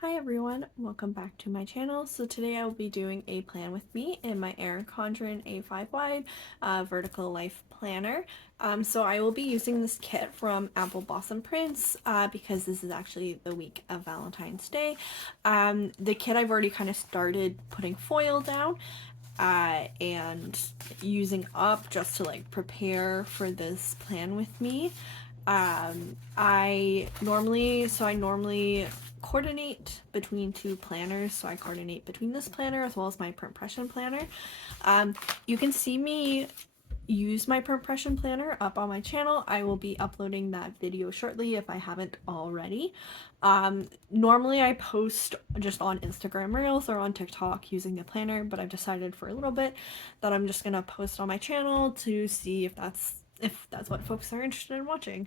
Hi everyone, welcome back to my channel. So today I will be doing a plan with me in my Erin Condren A5 wide vertical life planner. So I will be using this kit from Apple Blossom Prints because this is actually the week of Valentine's Day. The kit I've already kind of started putting foil down and using up just to like prepare for this plan with me. I normally coordinate between two planners, so I coordinate between this planner as well as my print impression planner. You can see me use my print impression planner up on my channel. I will be uploading that video shortly if I haven't already. Normally I post just on Instagram Reels or on TikTok using the planner, but I've decided for a little bit that I'm just gonna post on my channel to see if that's what folks are interested in watching.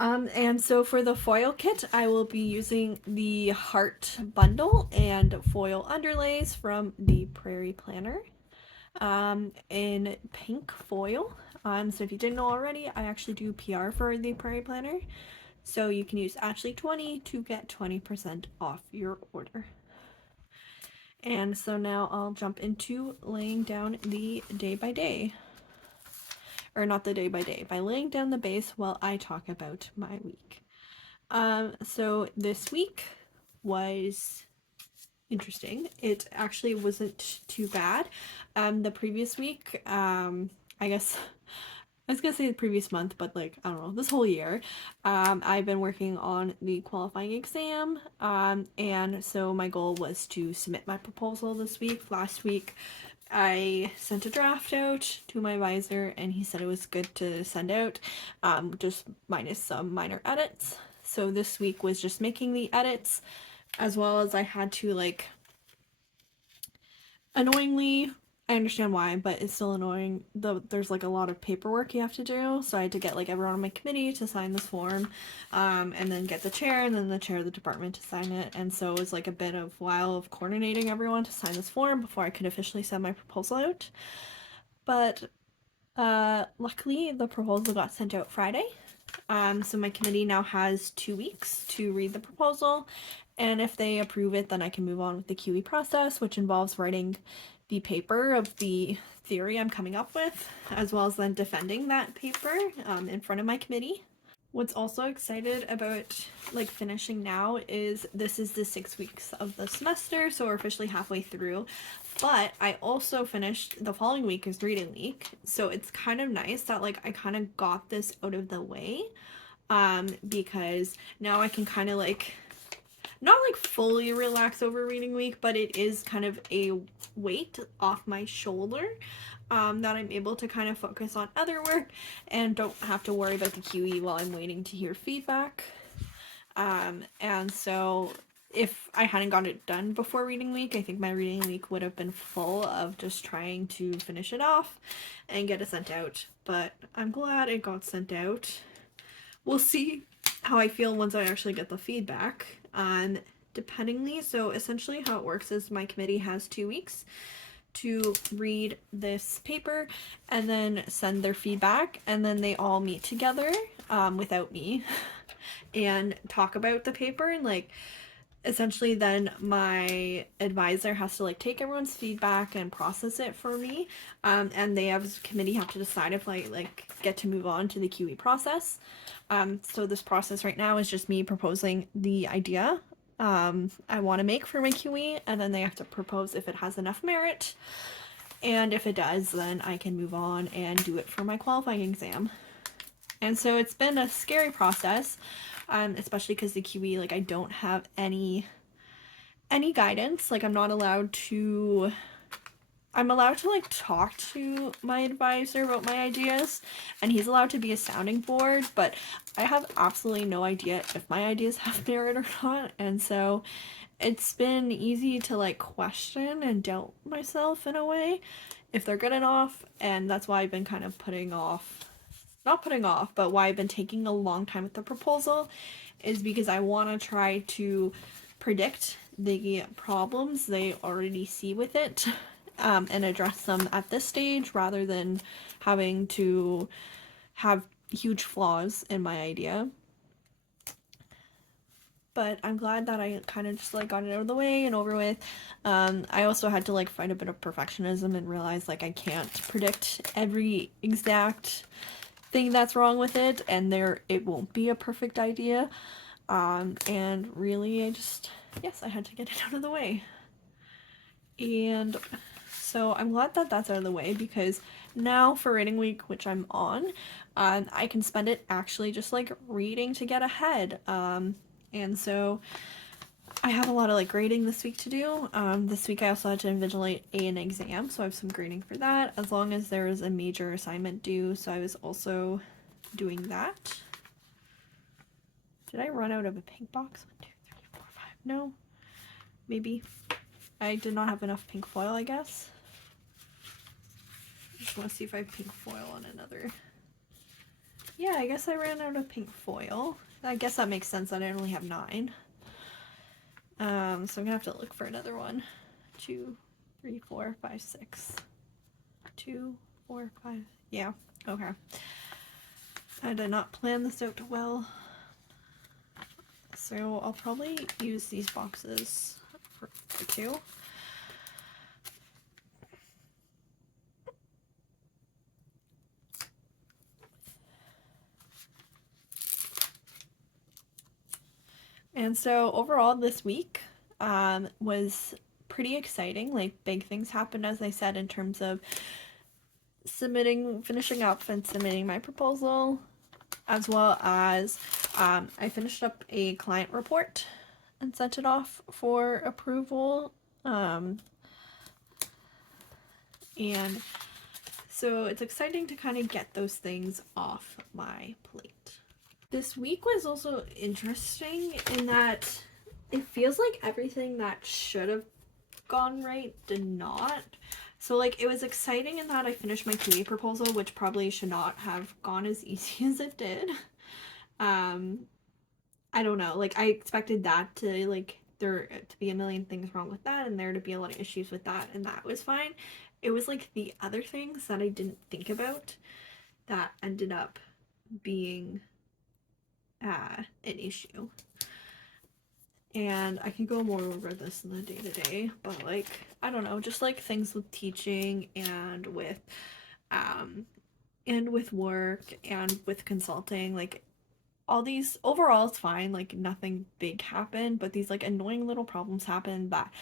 And so for the foil kit, I will be using the heart bundle and foil underlays from the Prairie Planner in pink foil. So if you didn't know already, I actually do PR for the Prairie Planner. So you can use Ashley20 to get 20% off your order. And so now I'll jump into laying down the day by day. Or not the day by day, by laying down the base while I talk about my week. So this week was interesting. It actually wasn't too bad. The previous week, I guess I was gonna say the previous month, but like I don't know, this whole year, I've been working on the qualifying exam, and so my goal was to submit my proposal this week. Last week, I sent a draft out to my advisor, and he said it was good to send out, just minus some minor edits. So this week was just making the edits, as well as I had to like annoyingly, I understand why, but it's still annoying. There's like a lot of paperwork you have to do, so I had to get like everyone on my committee to sign this form, and then get the chair and then the chair of the department to sign it. And so it was like a bit of while of coordinating everyone to sign this form before I could officially send my proposal out. But luckily the proposal got sent out Friday. So my committee now has 2 weeks to read the proposal, and if they approve it, then I can move on with the QE process, which involves writing the paper of the theory I'm coming up with, as well as then defending that paper in front of my committee. What's also excited about like finishing now is this is the 6 weeks of the semester, so we're officially halfway through. But I also finished the following week is reading week, so it's kind of nice that like I kind of got this out of the way, because now I can kind of like not like fully relax over reading week, but it is kind of a weight off my shoulder, that I'm able to kind of focus on other work and don't have to worry about the QE while I'm waiting to hear feedback. And so if I hadn't got it done before reading week, I think my reading week would have been full of just trying to finish it off and get it sent out. But I'm glad it got sent out. We'll see how I feel once I actually get the feedback. Dependingly, so essentially how it works is my committee has 2 weeks to read this paper and then send their feedback, and then they all meet together without me and talk about the paper, and like essentially then my advisor has to like take everyone's feedback and process it for me, and they as a committee have to decide if I like get to move on to the QE process. So this process right now is just me proposing the idea I want to make for my QE, and then they have to propose if it has enough merit, and if it does, then I can move on and do it for my qualifying exam. And so it's been a scary process, especially because the QE, like I don't have any guidance. Like I'm allowed to like talk to my advisor about my ideas, and he's allowed to be a sounding board, but I have absolutely no idea if my ideas have merit or not. And so it's been easy to like question and doubt myself in a way if they're good enough, and that's why I've been kind of not putting off, but why I've been taking a long time with the proposal is because I want to try to predict the problems they already see with it, and address them at this stage rather than having to have huge flaws in my idea. but I'm glad that I kind of just like got it out of the way and over with. I also had to like fight a bit of perfectionism and realize like I can't predict every exact thing that's wrong with it, and it won't be a perfect idea. And really, yes, I had to get it out of the way. And so I'm glad that that's out of the way, because now for writing week, which I'm on, I can spend it actually just like reading to get ahead. And so I have a lot of like grading this week to do. This week I also had to invigilate an exam, so I have some grading for that, as long as there is a major assignment due. So I was also doing that. Did I run out of a pink box? 1, 2, 3, 4, 5. No. Maybe. I did not have enough pink foil, I guess. I just want to see if I have pink foil on another. Yeah, I guess I ran out of pink foil. I guess that makes sense that I only have 9. So I'm gonna have to look for another one. 2, 3, 4, 5, 6. 2, 4, 5. Yeah, okay. I did not plan this out well. So I'll probably use these boxes for 2. And so overall this week was pretty exciting. Like, big things happened, as I said, in terms of finishing up and submitting my proposal, as well as I finished up a client report and sent it off for approval. And so it's exciting to kind of get those things off my plate. This week was also interesting in that it feels like everything that should have gone right did not. So like, it was exciting in that I finished my QA proposal, which probably should not have gone as easy as it did. I don't know, like I expected that to like there to be a million things wrong with that and there to be a lot of issues with that, and that was fine. It was like the other things that I didn't think about that ended up being an issue. And I can go more over this in the day-to-day, but like, I don't know, just like things with teaching and with work and with consulting, like all these, overall it's fine, like nothing big happened, but these like annoying little problems happened that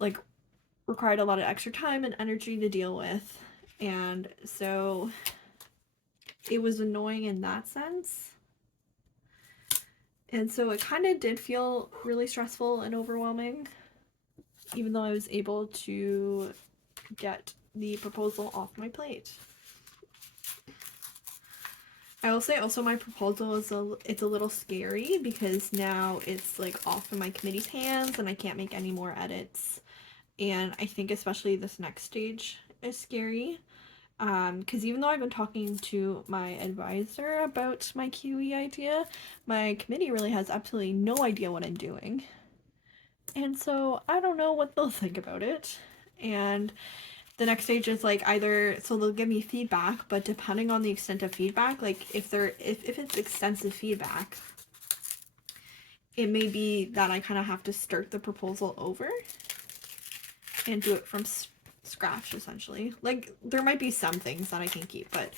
like required a lot of extra time and energy to deal with. And so it was annoying in that sense. And so it kind of did feel really stressful and overwhelming, even though I was able to get the proposal off my plate. I will say also my proposal is it's a little scary, because now it's like off in my committee's hands and I can't make any more edits. And I think especially this next stage is scary. Because even though I've been talking to my advisor about my QE idea, my committee really has absolutely no idea what I'm doing. And so I don't know what they'll think about it. And the next stage is like so they'll give me feedback, but depending on the extent of feedback, like if it's extensive feedback, it may be that I kind of have to start the proposal over and do it from scratch, essentially. Like, there might be some things that I can keep, but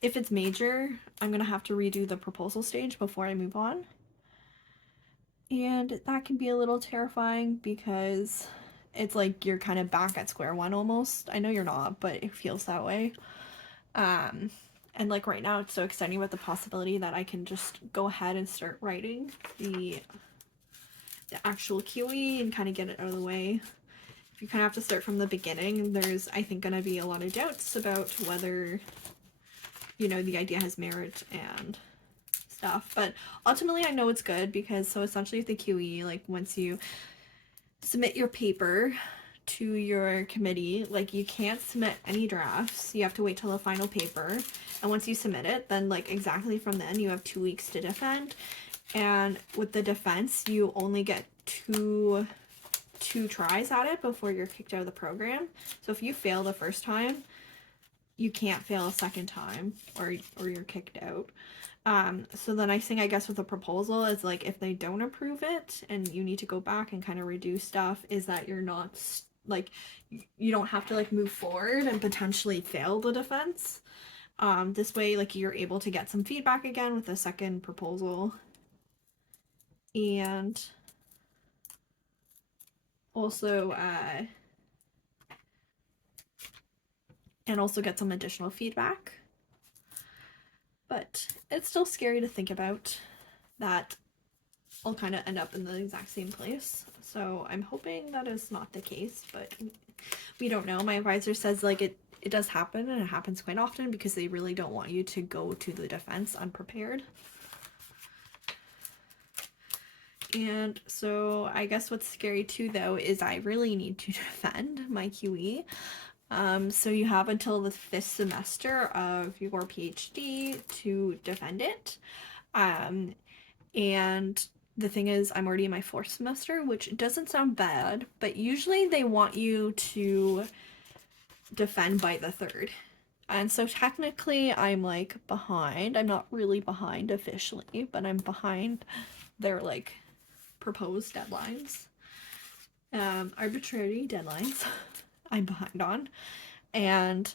if it's major, I'm gonna have to redo the proposal stage before I move on. And that can be a little terrifying, because it's like you're kind of back at square one almost. I know you're not, but it feels that way. And like right now it's so exciting with the possibility that I can just go ahead and start writing the actual QE and kind of get it out of the way. You kind of have to start from the beginning. There's, I think, going to be a lot of doubts about whether, you know, the idea has merit and stuff. But ultimately, I know it's good, because so essentially with the QE, like once you submit your paper to your committee, like you can't submit any drafts. You have to wait till the final paper. And once you submit it, then like exactly from then you have 2 weeks to defend. And with the defense, you only get two tries at it before you're kicked out of the program. So if you fail the first time, you can't fail a second time, or you're kicked out. So the nice thing I guess with a proposal is like if they don't approve it and you need to go back and kind of redo stuff, is that you're not like you don't have to like move forward and potentially fail the defense. This way like you're able to get some feedback again with a second proposal. And also get some additional feedback. But it's still scary to think about that I'll kind of end up in the exact same place. So I'm hoping that is not the case, but we don't know. My advisor says like it does happen, and it happens quite often because they really don't want you to go to the defense unprepared. And so I guess what's scary too though is I really need to defend my QE. So you have until the 5th semester of your PhD to defend it. And the thing is, I'm already in my 4th semester, which doesn't sound bad, but usually they want you to defend by the 3rd. And so technically I'm like behind. I'm not really behind officially, but I'm behind their like proposed deadlines. Arbitrary deadlines I'm behind on. And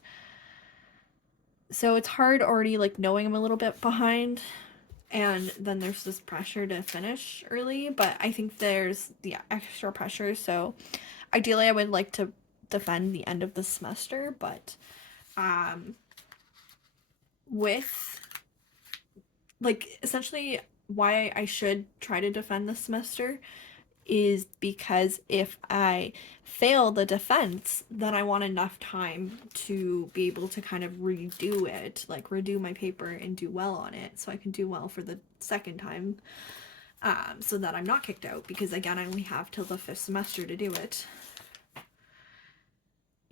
so it's hard already like knowing I'm a little bit behind, and then there's this pressure to finish early, but I think there's the extra pressure. So ideally I would like to defend the end of the semester, but with like essentially why I should try to defend the semester is because if I fail the defense, then I want enough time to be able to kind of redo it, like redo my paper and do well on it so I can do well for the second time, so that I'm not kicked out, because again, I only have till the 5th semester to do it.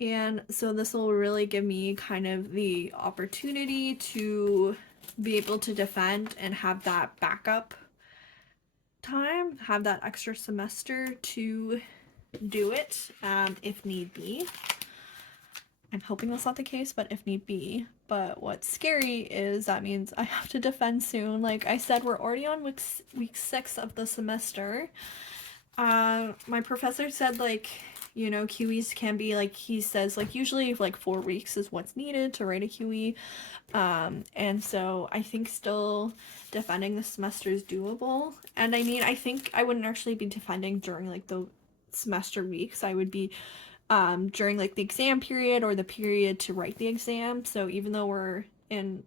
And so this will really give me kind of the opportunity to be able to defend and have that backup time, have that extra semester to do it, if need be. I'm hoping that's not the case, but if need be. But what's scary is that means I have to defend soon. Like I said, we're already on week 6 of the semester. My professor said like, you know, QEs can be like, he says like usually like 4 weeks is what's needed to write a QE. And so I think still defending the semester is doable. And I mean, I think I wouldn't actually be defending during like the semester weeks. I would be during like the exam period or the period to write the exam. So even though we're in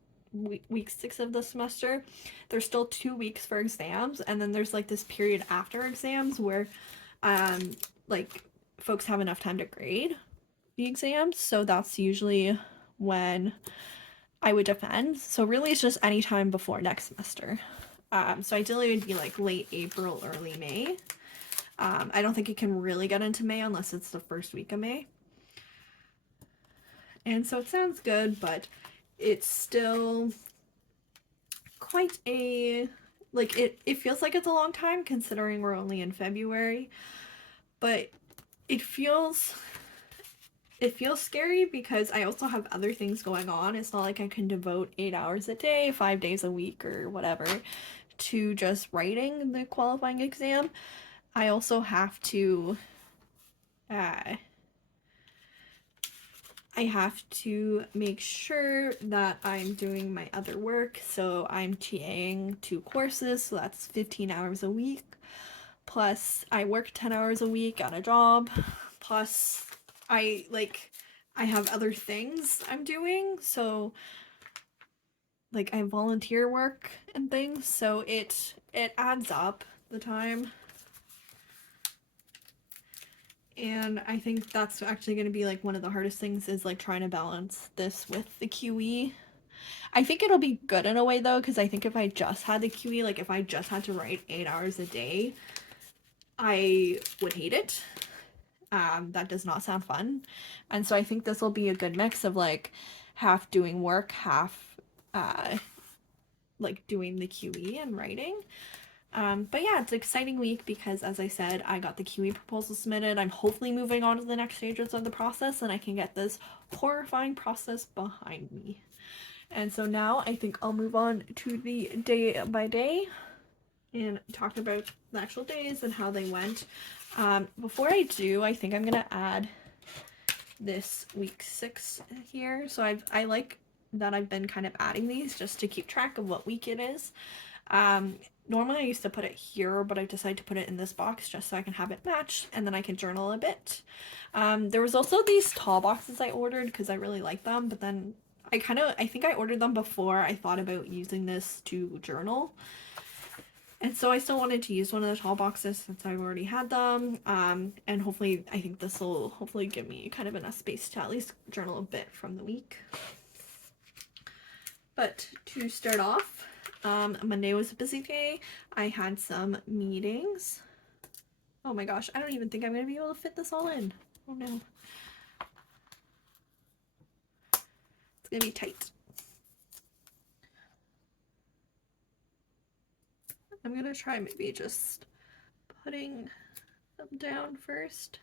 week 6 of the semester, there's still 2 weeks for exams, and then there's like this period after exams where like folks have enough time to grade the exams. So that's usually when I would defend. So really it's just any time before next semester. So ideally it would be like late April, early May. I don't think it can really get into May unless it's the first week of May. And so it sounds good, but it's still quite a, like, it feels like it's a long time considering we're only in February, but it feels scary because I also have other things going on. It's not like I can devote 8 hours a day, 5 days a week or whatever to just writing the qualifying exam. I also have to make sure that I'm doing my other work. So I'm TAing 2 courses, so that's 15 hours a week. Plus I work 10 hours a week at a job. Plus I have other things I'm doing. So like I volunteer work and things. So it adds up the time. And I think that's actually going to be like one of the hardest things, is like trying to balance this with the QE. I think it'll be good in a way though, because I think if I just had the QE, like if I just had to write 8 hours a day, I would hate it. That does not sound fun. And so I think this will be a good mix of like half doing work, half like doing the QE and writing. But yeah, it's an exciting week because, as I said, I got the QE proposal submitted. I'm hopefully moving on to the next stages of the process and I can get this horrifying process behind me. And so now I think I'll move on to the day by day and talk about the actual days and how they went. Before I do, I think I'm gonna add this week 6 here. So I like that I've been kind of adding these just to keep track of what week it is. Um, Normally I used to put it here, but I've decided to put it in this box just so I can have it matched and then I can journal a bit. There was also these tall boxes I ordered because I really like them, but then I think I ordered them before I thought about using this to journal. And so I still wanted to use one of the tall boxes since I've already had them. And hopefully, I think this will hopefully give me kind of enough space to at least journal a bit from the week. But to start off, Monday was a busy day. I had some meetings. Oh my gosh, I don't even think I'm going to be able to fit this all in. Oh no. It's going to be tight. I'm going to try maybe just putting them down first.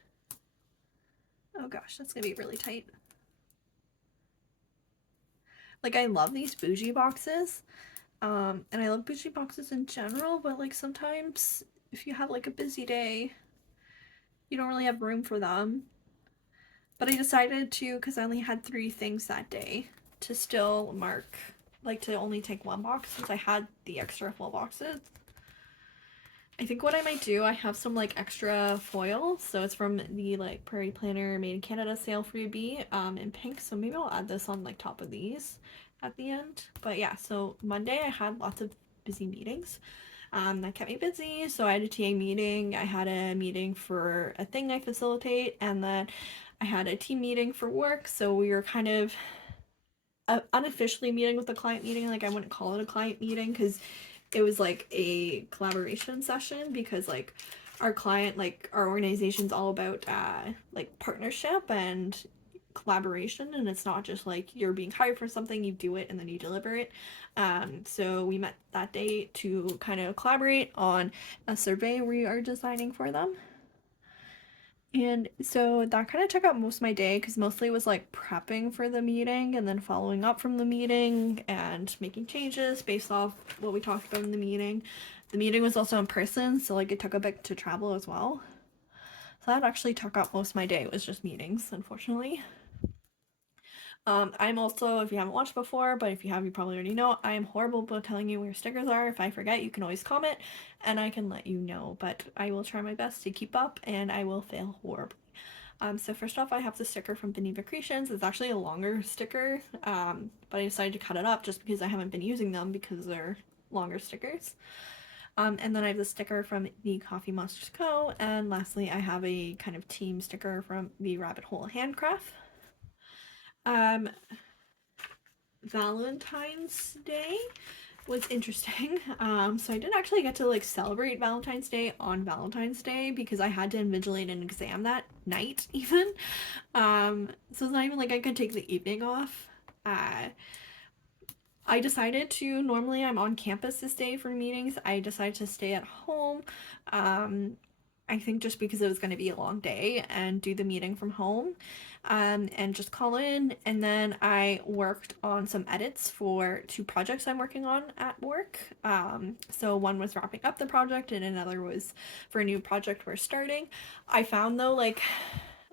Oh gosh, that's going to be really tight. Like, I love these bougie boxes. And I love bougie boxes in general, but like sometimes if you have like a busy day, you don't really have room for them. But I decided to, because I only had 3 things that day, to still mark, like to only take 1 box since I had the extra full boxes. I think what I might do, I have some like extra foil, so it's from the like Prairie Planner Made in Canada sale freebie in pink, so maybe I'll add this on like top of these at the end. But yeah, so Monday I had lots of busy meetings. That kept me busy, so I had a TA meeting, I had a meeting for a thing I facilitate, and then I had a team meeting for work, so we were kind of unofficially meeting with the client meeting. Like, I wouldn't call it a client meeting because it was like a collaboration session, because like our client, like our organization's all about like partnership and collaboration, and it's not just like you're being hired for something, you do it and then you deliver it. So we met that day to kind of collaborate on a survey we are designing for them. And so that kind of took up most of my day because mostly it was like prepping for the meeting and then following up from the meeting and making changes based off what we talked about in the meeting. The meeting was also in person, so like it took a bit to travel as well. So that actually took up most of my day. It was just meetings, unfortunately. I'm also, if you haven't watched before, but if you have, you probably already know, I am horrible about telling you where stickers are. If I forget, you can always comment and I can let you know, but I will try my best to keep up and I will fail horribly. So first off, I have the sticker from Beneva Creations. It's actually a longer sticker, but I decided to cut it up just because I haven't been using them because they're longer stickers. And then I have the sticker from the Coffee Monsters Co. And lastly, I have a kind of team sticker from the Rabbit Hole Handcraft. Um, Valentine's Day was interesting. So I didn't actually get to like celebrate Valentine's Day on Valentine's Day because I had to invigilate an exam that night even. So it's not even like I could take the evening off. I decided to, normally I'm on campus this day for meetings. I decided to stay at home. I think just because it was going to be a long day, and do the meeting from home, and just call in. And then I worked on some edits for 2 projects I'm working on at work. So one was wrapping up the project and another was for a new project we're starting. I found though, like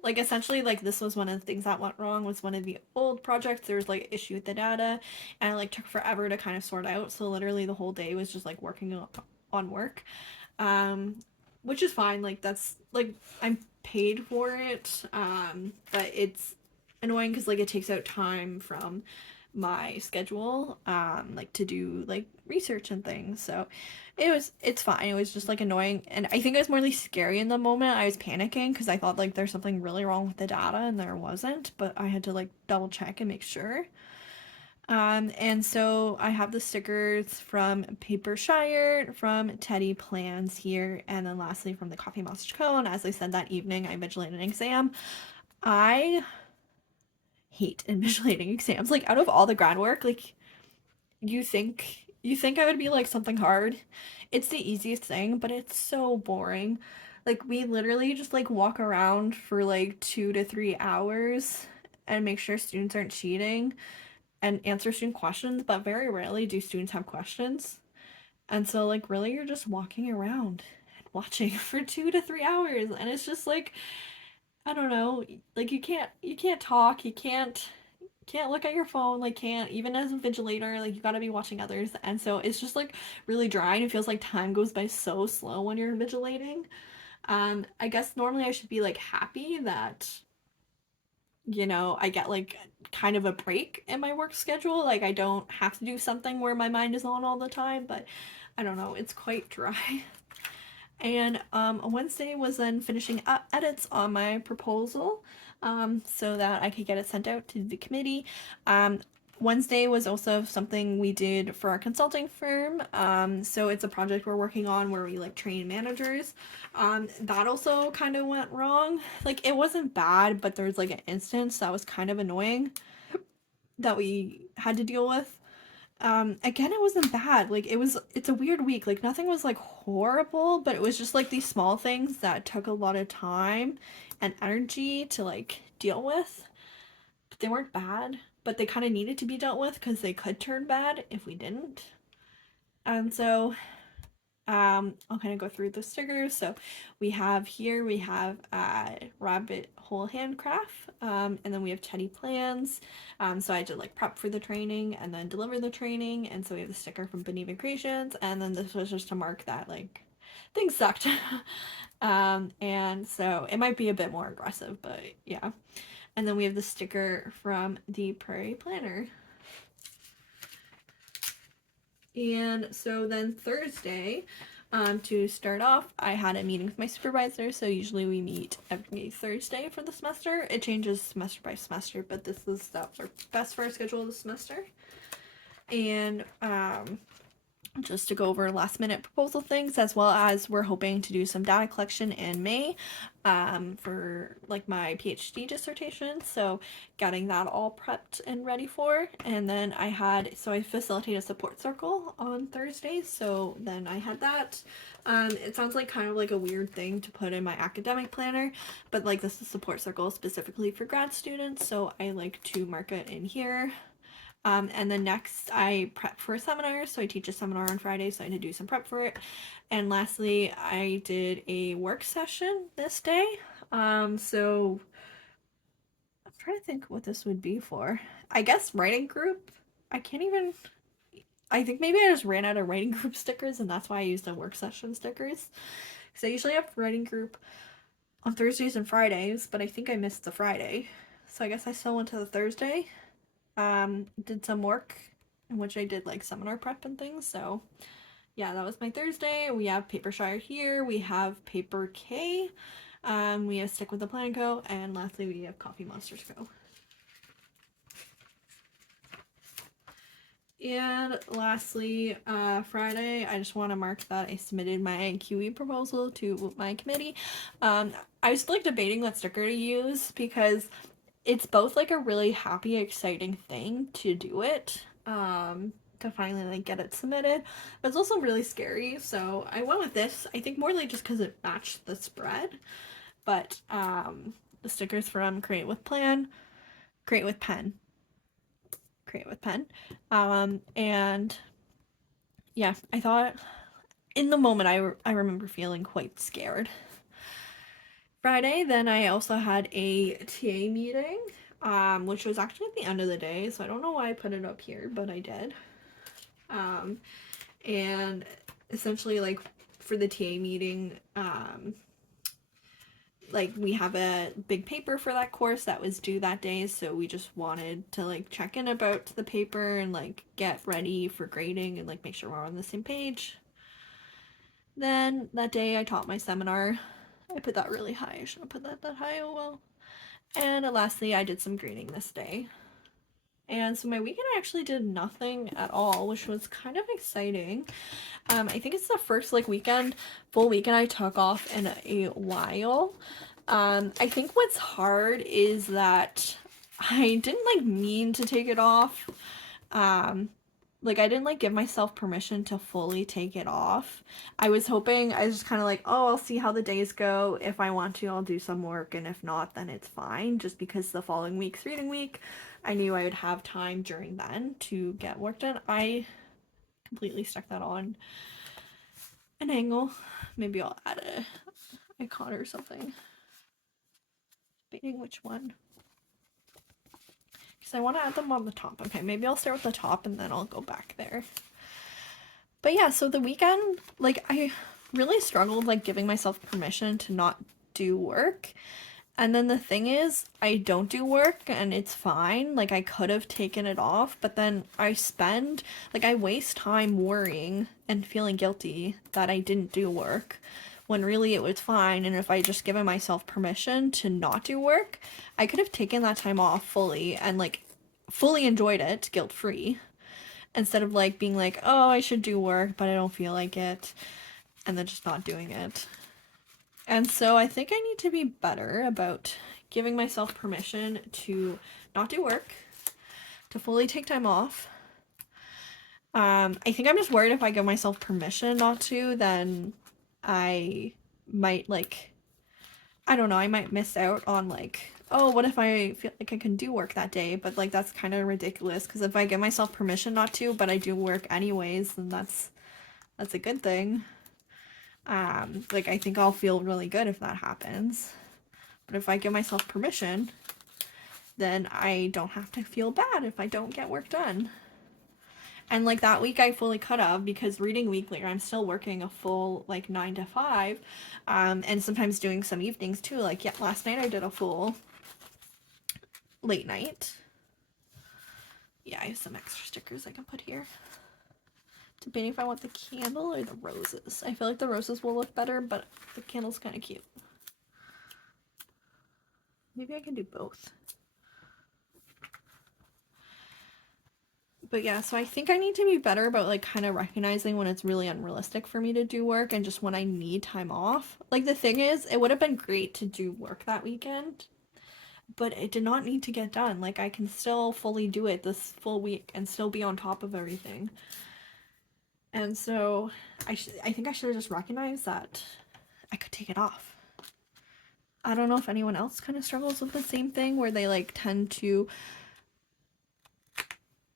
essentially like this was one of the things that went wrong. Was one of the old projects, there was like an issue with the data and it like took forever to kind of sort out, so literally the whole day was just like working on work, um which is fine. Like that's like I'm paid for it, but it's annoying because like it takes out time from my schedule, like to do like research and things. So it's fine. It was just like annoying, and I think it was more like scary in the moment. I was panicking because I thought like there's something really wrong with the data and there wasn't, but I had to like double check and make sure. And so I have the stickers from Paper Shire, from Teddy Plans here, and then lastly from the Coffee Monster Co. And as I said, that evening I invigilated an exam. I hate invigilating exams. Like out of all the grad work, like you think I would be like something hard. It's the easiest thing, but it's so boring. Like we literally just like walk around for like 2 to 3 hours and make sure students aren't cheating. and answer student questions, but very rarely do students have questions. And so like really you're just walking around and watching for 2 to 3 hours, and it's just like, I don't know, like you can't talk, you can't look at your phone, like can't even as a vigilator, like you got to be watching others. And so it's just like really dry, and it feels like time goes by so slow when you're vigilating. I guess normally I should be like happy that I get like kind of a break in my work schedule. Like I don't have to do something where my mind is on all the time, but I don't know, it's quite dry. And Wednesday was then finishing up edits on my proposal, so that I could get it sent out to the committee. Wednesday was also something we did for our consulting firm. So it's a project we're working on where we like train managers. That also kind of went wrong. Like it wasn't bad, but there's like an instance that was kind of annoying that we had to deal with. Again, it wasn't bad. Like it's a weird week. Like nothing was like horrible, but it was just like these small things that took a lot of time and energy to like deal with. But they weren't bad, but they kind of needed to be dealt with because they could turn bad if we didn't. And so I'll kind of go through the stickers. So we have rabbit hole handcraft, and then we have Teddy plans. So I had to like prep for the training and then deliver the training, and so we have the sticker from Beneva Creations, and then this was just to mark that like things sucked. And so it might be a bit more aggressive, but yeah. And then we have the sticker from the Prairie Planner. And so then Thursday, to start off, I had a meeting with my supervisor. So usually we meet every Thursday for the semester. It changes semester by semester, but that worked best for our schedule of the semester. And just to go over last minute proposal things, as well as we're hoping to do some data collection in May for like my PhD dissertation, so getting that all prepped and ready for. And then I facilitate a support circle on Thursdays, so then I had that. It sounds like kind of like a weird thing to put in my academic planner, but like this is support circle specifically for grad students, so I like to mark it in here. And then next I prep for a seminar. So I teach a seminar on Friday, so I had to do some prep for it. And lastly, I did a work session this day. So I'm trying to think what this would be for. I guess writing group. I think maybe I just ran out of writing group stickers, and that's why I used the work session stickers. Because I usually have writing group on Thursdays and Fridays, but I think I missed the Friday. So I guess I still went to the Thursday. Did some work in which I did like seminar prep and things. So yeah, that was my Thursday. We have Papershire here. We have Paper K. We have Stick with the Plan Co. And lastly, we have Coffee Monsters Co. And lastly, Friday, I just want to mark that I submitted my QE proposal to my committee. I was like debating what sticker to use because it's both like a really happy, exciting thing to do it, to finally like get it submitted, but it's also really scary. So I went with this. I think more like just because it matched the spread, but the stickers from Create with Pen, and yeah, I thought in the moment I remember feeling quite scared. Friday, then I also had a TA meeting, which was actually at the end of the day, so I don't know why I put it up here, but I did. And essentially, like, for the TA meeting, like, we have a big paper for that course that was due that day, so we just wanted to, like, check in about the paper and, like, get ready for grading and, like, make sure we're on the same page. Then, that day, I taught my seminar. I put that really high. I shouldn't have put that high. Oh well. And lastly, I did some grading this day. And so my weekend I actually did nothing at all, which was kind of exciting. I think it's the first like full weekend I took off in a while. I think what's hard is that I didn't like mean to take it off. like I didn't like give myself permission to fully take it off. I was hoping, I was just kind of like, oh, I'll see how the days go. If I want to, I'll do some work, and if not, then it's fine. Just because the following week's reading week, I knew I would have time during then to get work done. I completely stuck that on an angle. Maybe I'll add a icon or something. Debating which one. Because I want to add them on the top. Okay, maybe I'll start with the top and then I'll go back there. But yeah, so the weekend, like, I really struggled, like, giving myself permission to not do work. And then the thing is, I don't do work and it's fine. Like, I could have taken it off, but then I waste time worrying and feeling guilty that I didn't do work when really it was fine. And if I just given myself permission to not do work, I could have taken that time off fully and, like, fully enjoyed it guilt free instead of like being like, oh, I should do work, but I don't feel like it, and then just not doing it. And so I think I need to be better about giving myself permission to not do work, to fully take time off. I think I'm just worried if I give myself permission not to, then I might like, I don't know, I might miss out on like, oh, what if I feel like I can do work that day? But like that's kind of ridiculous because if I give myself permission not to, but I do work anyways, then that's a good thing. Like I think I'll feel really good if that happens. But if I give myself permission, then I don't have to feel bad if I don't get work done. And like that week I fully cut off because reading weekly, I'm still working a full like 9 to 5, and sometimes doing some evenings too. Like yeah, last night I did a full late night. Yeah, I have some extra stickers I can put here. Debating if I want the candle or the roses. I feel like the roses will look better, but the candle's kind of cute. Maybe I can do both. But yeah, so I think I need to be better about like kind of recognizing when it's really unrealistic for me to do work and just when I need time off. Like the thing is, it would have been great to do work that weekend, but it did not need to get done. Like I can still fully do it this full week and still be on top of everything. And so I think I should have just recognized that I could take it off. I don't know if anyone else kind of struggles with the same thing where they like tend to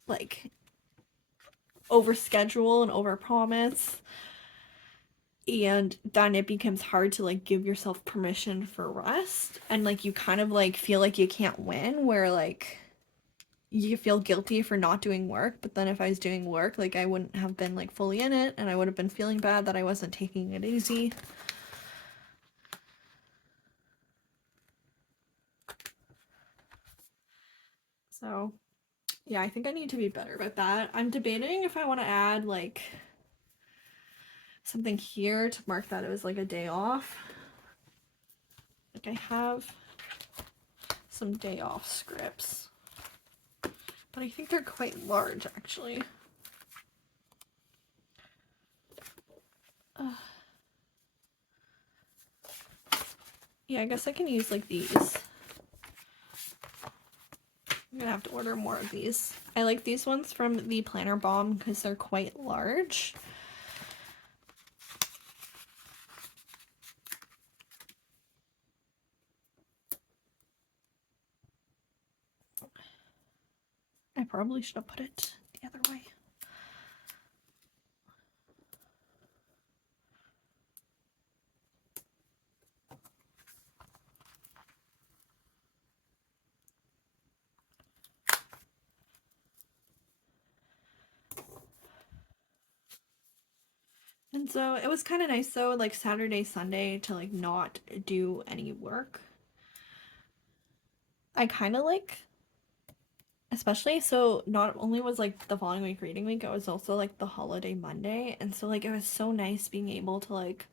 like overschedule and overpromise, and then it becomes hard to like give yourself permission for rest, and like you kind of like feel like you can't win, where like you feel guilty for not doing work, but then if I was doing work, like I wouldn't have been like fully in it and I would have been feeling bad that I wasn't taking it easy. So yeah, I think I need to be better about that. I'm debating if I want to add like something here to mark that it was like a day off. Like I have some day off scripts, but I think they're quite large actually. Yeah, I guess I can use like these. I'm gonna have to order more of these. I like these ones from the Planner Bomb because they're quite large. I probably should have put it the other way. And so it was kind of nice though, like Saturday, Sunday, to like not do any work. I kind of like, especially so not only was like the following week reading week, it was also like the holiday Monday, and so like it was so nice being able to like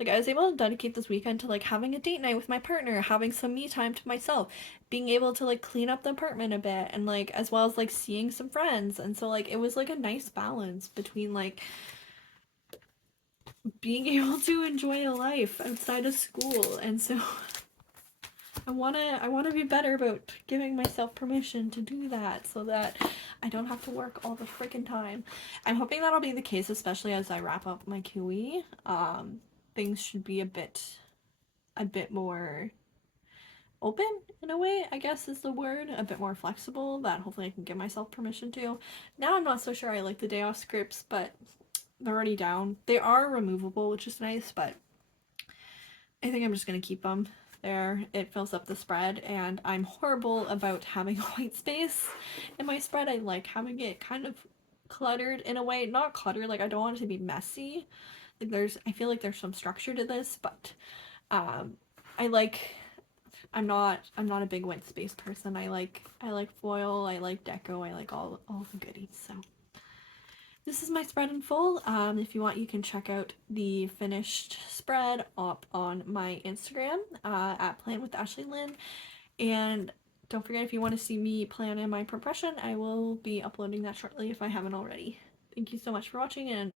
I was able to dedicate this weekend to like having a date night with my partner, having some me time to myself, being able to like clean up the apartment a bit, and like as well as like seeing some friends. And so like it was like a nice balance between like being able to enjoy a life outside of school. And so I wanna be better about giving myself permission to do that so that I don't have to work all the freaking time. I'm hoping that'll be the case, especially as I wrap up my QE. Things should be a bit more open in a way, I guess is the word, a bit more flexible that hopefully I can give myself permission to. Now I'm not so sure I like the day off scripts, but they're already down. They are removable, which is nice, but I think I'm just gonna keep them there. It fills up the spread, and I'm horrible about having a white space in my spread. I like having it kind of cluttered in a way. Not cluttered, like I don't want it to be messy. Like I feel like there's some structure to this, but um, I like I'm not a big white space person. I like foil, I like deco, I like all the goodies. So this is my spread in full. If you want, you can check out the finished spread up on my Instagram at Plan with Ashley Lynn. And don't forget, if you want to see me plan in my progression, I will be uploading that shortly if I haven't already. Thank you so much for watching, and